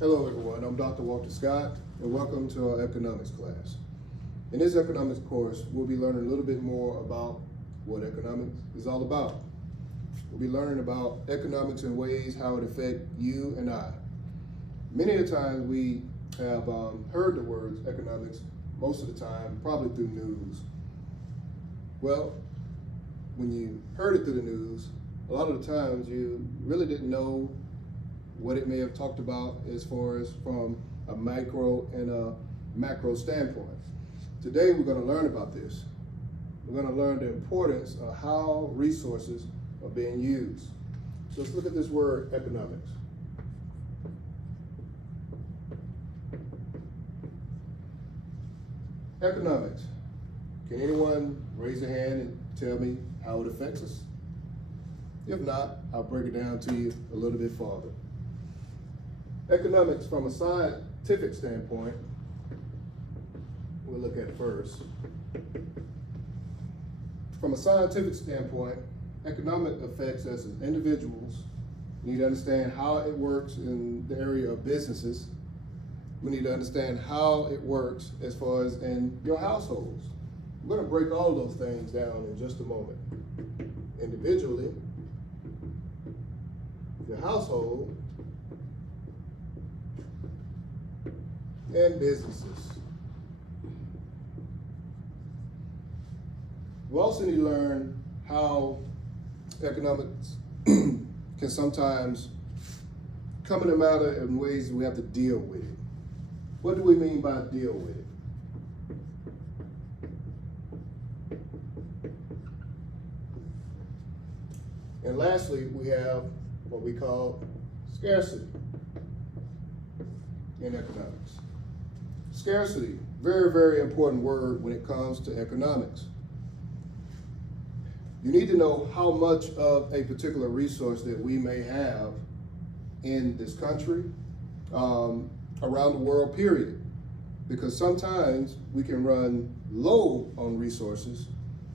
Hello everyone, I'm Dr. Walter Scott and welcome to our economics class. In this economics course, we'll be learning a little bit more about what economics is all about. We'll be learning about economics in ways how it affects you and I. Many of the times we have heard the words economics most of the time, probably through news. Well, when you heard it through the news, a lot of the times you really didn't know what it may have talked about as far as from a micro and a macro standpoint. Today we're going to learn about this. We're going to learn the importance of how resources are being used. So let's look at this word economics. Economics. Can anyone raise a hand and tell me how it affects us? If not, I'll break it down to you a little bit farther. Economics from a scientific standpoint, we'll look at first. From a scientific standpoint, economic affects us as individuals. We need to understand how it works in the area of businesses. We need to understand how it works as far as in your households. We're going to break all those things down in just a moment. Individually, your household, and businesses. We also need to learn how economics can sometimes come in a matter in ways we have to deal with it. What do we mean by deal with it? And lastly, we have what we call scarcity in economics. Scarcity, very, very important word when it comes to economics. You need to know how much of a particular resource that we may have in this country, around the world, period. Because sometimes we can run low on resources,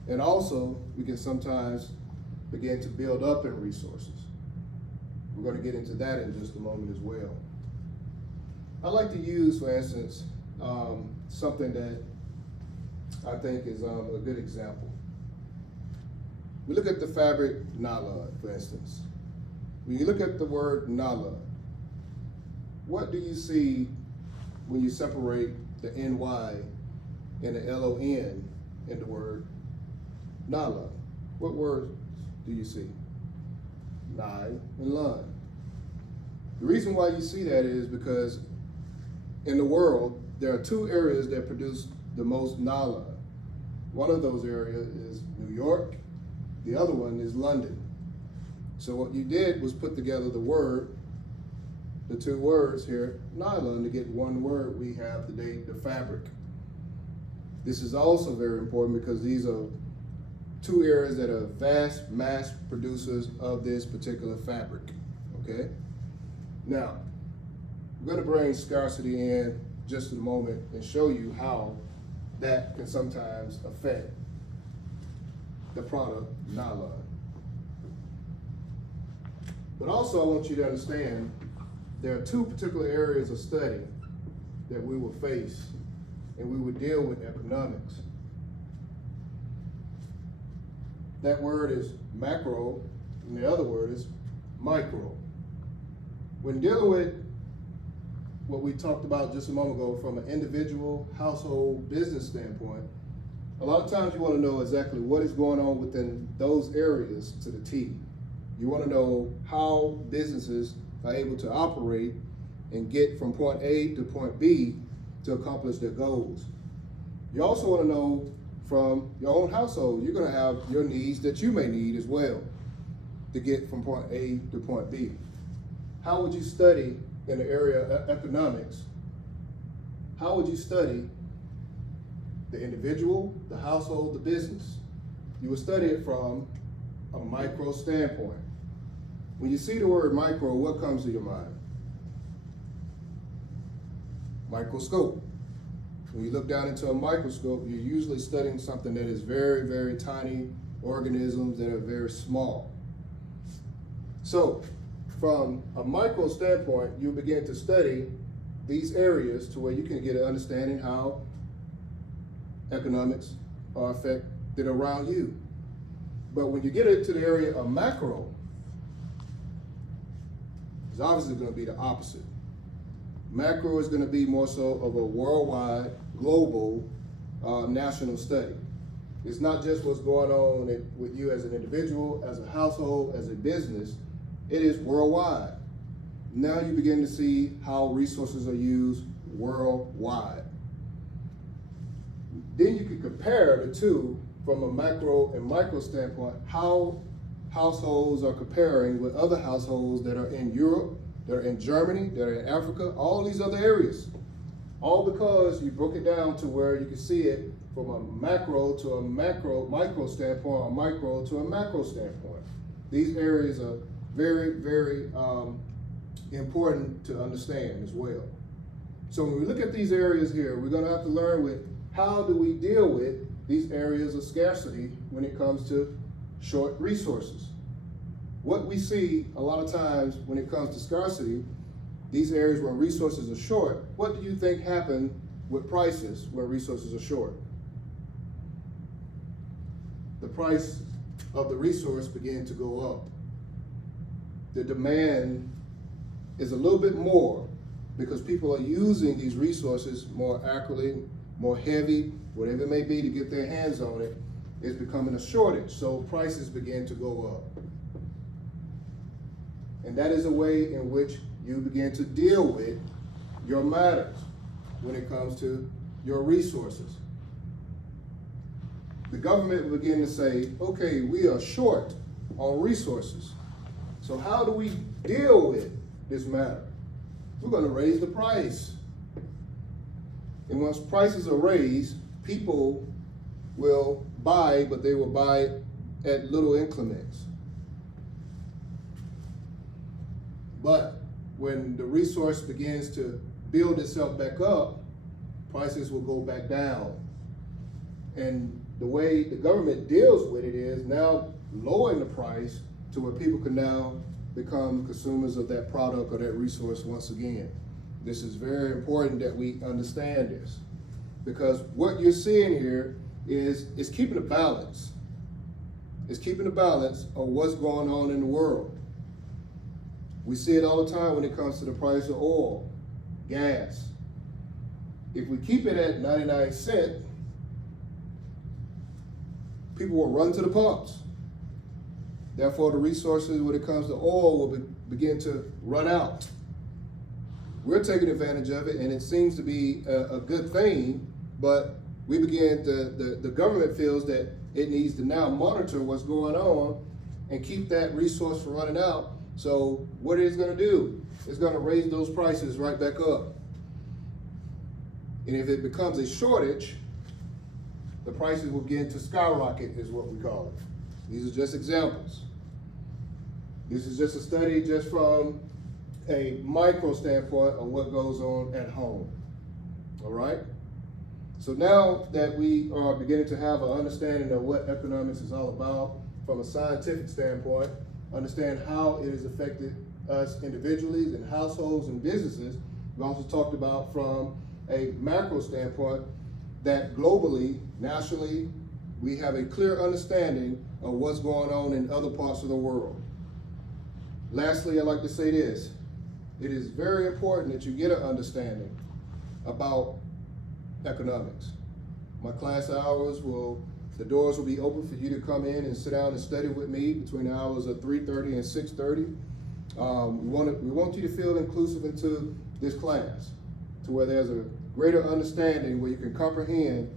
and also we can sometimes begin to build up in resources. We're going to get into that in just a moment as well. I like to use, for instance, something that I think is a good example. We look at the fabric nylon, for instance. When you look at the word nylon, what do you see when you separate the NY and the LON in the word nylon? What words do you see? Ny and lon. The reason why you see that is because in the world, there are two areas that produce the most nylon. One of those areas is New York, the other one is London. So what you did was put together the two words here, nylon, to get one word we have today, the fabric. This is also very important because these are two areas that are vast mass producers of this particular fabric, okay? Now, we're going to bring scarcity in just in a moment and show you how that can sometimes affect the product nylon. But also I want you to understand there are two particular areas of study that we will face and we will deal with economics. That word is macro and the other word is micro. When dealing with what we talked about just a moment ago from an individual, household, business standpoint, a lot of times you want to know exactly what is going on within those areas to the T. You want to know how businesses are able to operate and get from point A to point B to accomplish their goals. You also want to know from your own household, you're going to have your needs that you may need as well to get from point A to point B. How would you study in the area of economics? How would you study the individual, the household, the business? You would study it from a micro standpoint. When you see the word micro, what comes to your mind? Microscope. When you look down into a microscope, you're usually studying something that is very, very tiny organisms that are very small. So from a micro standpoint, you begin to study these areas to where you can get an understanding how economics are affected around you. But when you get into the area of macro, it's obviously going to be the opposite. Macro is going to be more so of a worldwide, global, national study. It's not just what's going on with you as an individual, as a household, as a business. It is worldwide. Now you begin to see how resources are used worldwide. Then you can compare the two from a macro and micro standpoint, how households are comparing with other households that are in Europe, that are in Germany, that are in Africa, all these other areas. All because you broke it down to where you can see it from a macro to a micro standpoint, a micro to a macro standpoint. These areas are very, very important to understand as well. So when we look at these areas here, we're going to have to learn with how do we deal with these areas of scarcity when it comes to short resources. What we see a lot of times when it comes to scarcity, these areas where resources are short, what do you think happened with prices where resources are short? The price of the resource began to go up. The demand is a little bit more because people are using these resources more accurately, more heavy, whatever it may be to get their hands on it. It's becoming a shortage, so prices begin to go up. And that is a way in which you begin to deal with your matters when it comes to your resources. The government will begin to say, okay, we are short on resources. So how do we deal with this matter? We're going to raise the price. And once prices are raised, people will buy, but they will buy at little increments. But when the resource begins to build itself back up, prices will go back down. And the way the government deals with it is now lowering the price to where people can now become consumers of that product or that resource once again. This is very important that we understand this, because what you're seeing here is keeping a balance. It's keeping a balance of what's going on in the world. We see it all the time when it comes to the price of oil, gas. If we keep it at 99 cents, people will run to the pumps. Therefore, the resources when it comes to oil will begin to run out. We're taking advantage of it, and it seems to be a good thing, but we begin to, the government feels that it needs to now monitor what's going on and keep that resource from running out. So what it is going to do, it's going to raise those prices right back up. And if it becomes a shortage, the prices will begin to skyrocket, is what we call it. These are just examples. This is just a study just from a micro standpoint of what goes on at home. All right? So now that we are beginning to have an understanding of what economics is all about from a scientific standpoint, understand how it has affected us individually and households and businesses, we also talked about from a macro standpoint that globally, nationally, we have a clear understanding of what's going on in other parts of the world. Lastly, I'd like to say this. It is very important that you get an understanding about economics. My class hours the doors will be open for you to come in and sit down and study with me between the hours of 3:30 and 6:30. We want you to feel inclusive into this class to where there's a greater understanding where you can comprehend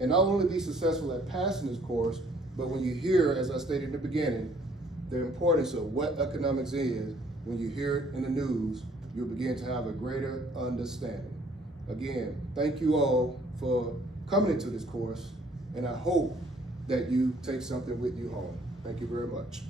and not only be successful at passing this course, but when you hear, as I stated in the beginning, the importance of what economics is, when you hear it in the news, you'll begin to have a greater understanding. Again, thank you all for coming into this course, and I hope that you take something with you home. Thank you very much.